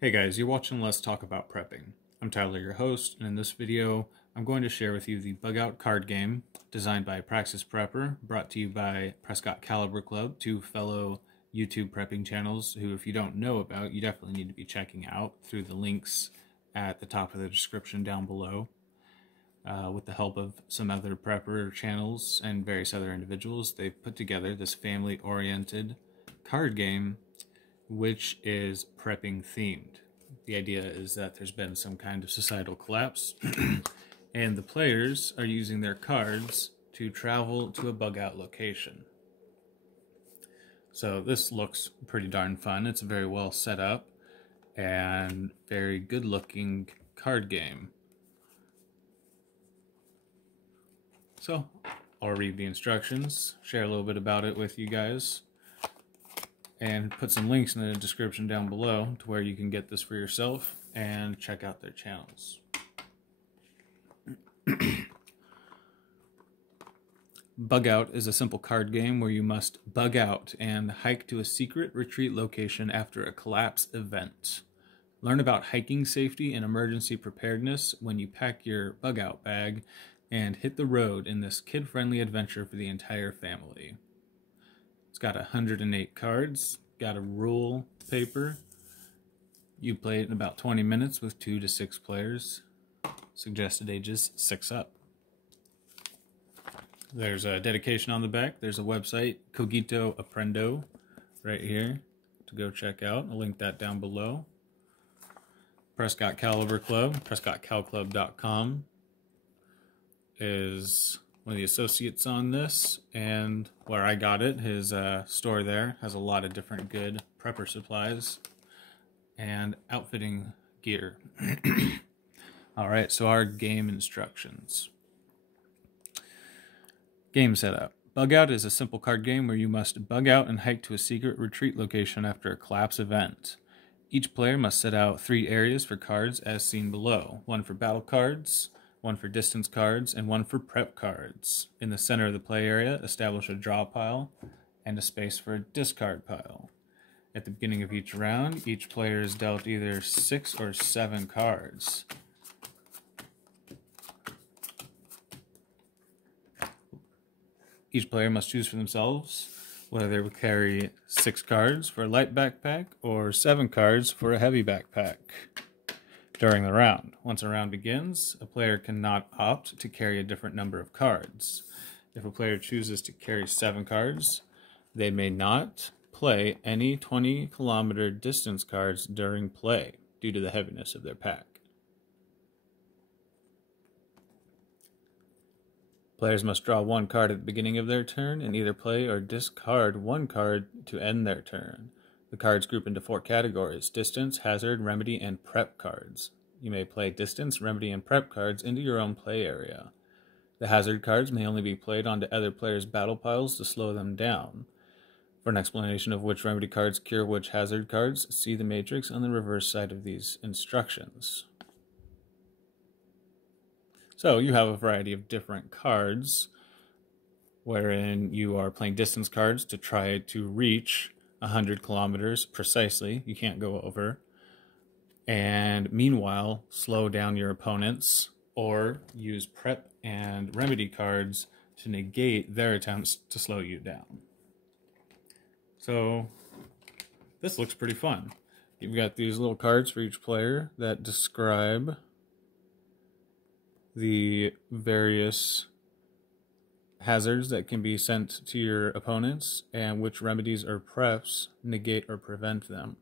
Hey guys, you're watching Let's Talk About Prepping. I'm Tyler, your host, and in this video, I'm going to share with you the BugOut card game designed by Praxis Prepper, brought to you by Prescott Caliber Club, two fellow YouTube prepping channels who, if you don't know about, you definitely need to be checking out through the links at the top of the description down below. With the help of some other prepper channels and various other individuals, they've put together this family-oriented card game which is prepping themed. The idea is that there's been some kind of societal collapse and the players are using their cards to travel to a bug out location. So this looks pretty darn fun. It's a very well set up and very good looking card game. So I'll read the instructions, share a little bit about it with you guys, and put some links in the description down below to where you can get this for yourself and check out their channels. BugOut is a simple card game where you must bug out and hike to a secret retreat location after a collapse event. Learn about hiking safety and emergency preparedness when you pack your BugOut bag and hit the road in this kid-friendly adventure for the entire family. It's got 108 cards, got a rule paper. You play it in about 20 minutes with 2 to 6 players. Suggested ages 6 up. There's a dedication on the back. There's a website, Cogito Aprendo, right here to go check out. I'll link that down below. Prescott Caliber Club, PrescottCalClub.com is one of the associates on this, and where I got it, his store there has a lot of different good prepper supplies and outfitting gear. Alright, so our game instructions. Game setup. BugOut is a simple card game where you must bug out and hike to a secret retreat location after a collapse event. Each player must set out 3 areas for cards as seen below. 1 for battle cards, 1 for distance cards, and 1 for prep cards. In the center of the play area, establish a draw pile and a space for a discard pile. At the beginning of each round, each player is dealt either 6 or 7 cards. Each player must choose for themselves whether they will carry 6 cards for a light backpack or 7 cards for a heavy backpack during the round. Once a round begins, a player cannot opt to carry a different number of cards. If a player chooses to carry 7 cards, they may not play any 20-kilometer distance cards during play due to the heaviness of their pack. Players must draw 1 card at the beginning of their turn and either play or discard 1 card to end their turn. The cards group into 4 categories: distance, hazard, remedy, and prep cards. You may play distance, remedy, and prep cards into your own play area. The hazard cards may only be played onto other players' battle piles to slow them down. For an explanation of which remedy cards cure which hazard cards, see the matrix on the reverse side of these instructions. So you have a variety of different cards wherein you are playing distance cards to try to reach 100 kilometers precisely. You can't go over. And meanwhile, slow down your opponents or use prep and remedy cards to negate their attempts to slow you down. So this looks pretty fun. You've got these little cards for each player that describe the various hazards that can be sent to your opponents and which remedies or preps negate or prevent them.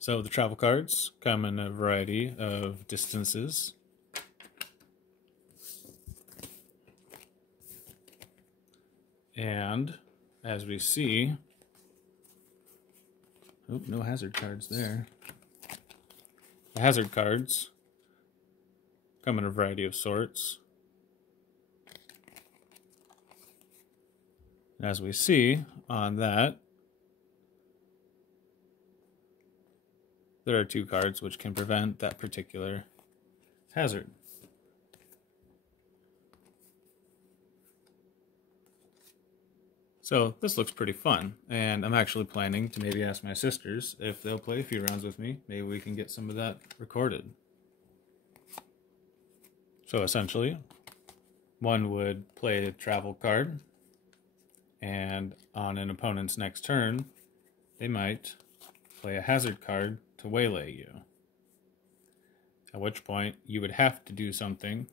So the travel cards come in a variety of distances. And as we see, no hazard cards there. The hazard cards come in a variety of sorts. As we see on that, there are 2 cards which can prevent that particular hazard. So this looks pretty fun, and I'm actually planning to maybe ask my sisters if they'll play a few rounds with me. Maybe we can get some of that recorded. So essentially, one would play a travel card, and on an opponent's next turn, they might play a hazard card to waylay you. At which point, you would have to do something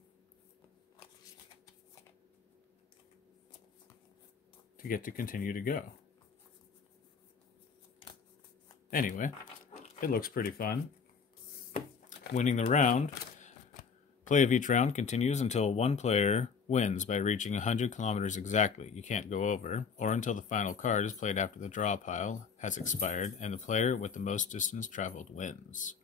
to get to continue to go. Anyway, it looks pretty fun. Winning the round. Play of each round continues until one player wins by reaching 100 kilometers exactly. You can't go over, or until the final card is played after the draw pile has expired and the player with the most distance traveled wins.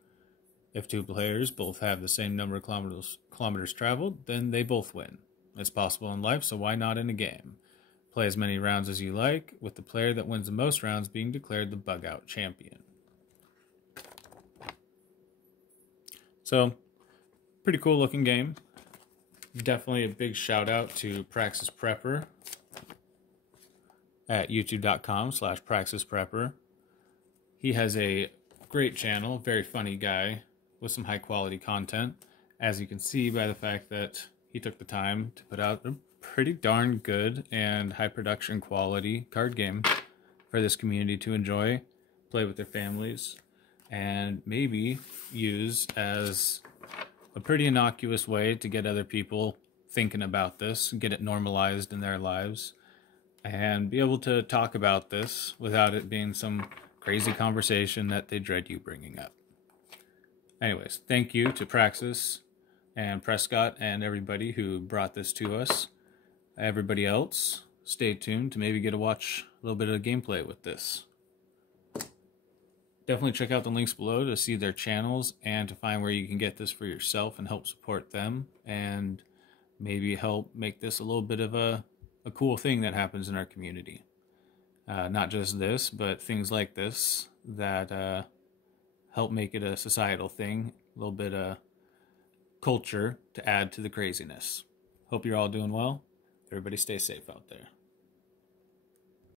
If two players both have the same number of kilometers traveled, then they both win. It's possible in life, so why not in a game? Play as many rounds as you like, with the player that wins the most rounds being declared the BugOut champion. So, pretty cool looking game. Definitely a big shout out to Praxis Prepper at youtube.com/praxisprepper. He has a great channel, very funny guy with some high quality content, as you can see by the fact that he took the time to put out a pretty darn good and high production quality card game for this community to enjoy, play with their families, and maybe use as a pretty innocuous way to get other people thinking about this, get it normalized in their lives, and be able to talk about this without it being some crazy conversation that they dread you bringing up. Anyways, thank you to Praxis and Prescott and everybody who brought this to us. Everybody else, stay tuned to maybe get to watch a little bit of gameplay with this. Definitely check out the links below to see their channels and to find where you can get this for yourself and help support them and maybe help make this a little bit of a cool thing that happens in our community. Not just this, but things like this that help make it a societal thing, a little bit of culture to add to the craziness. Hope you're all doing well. Everybody stay safe out there.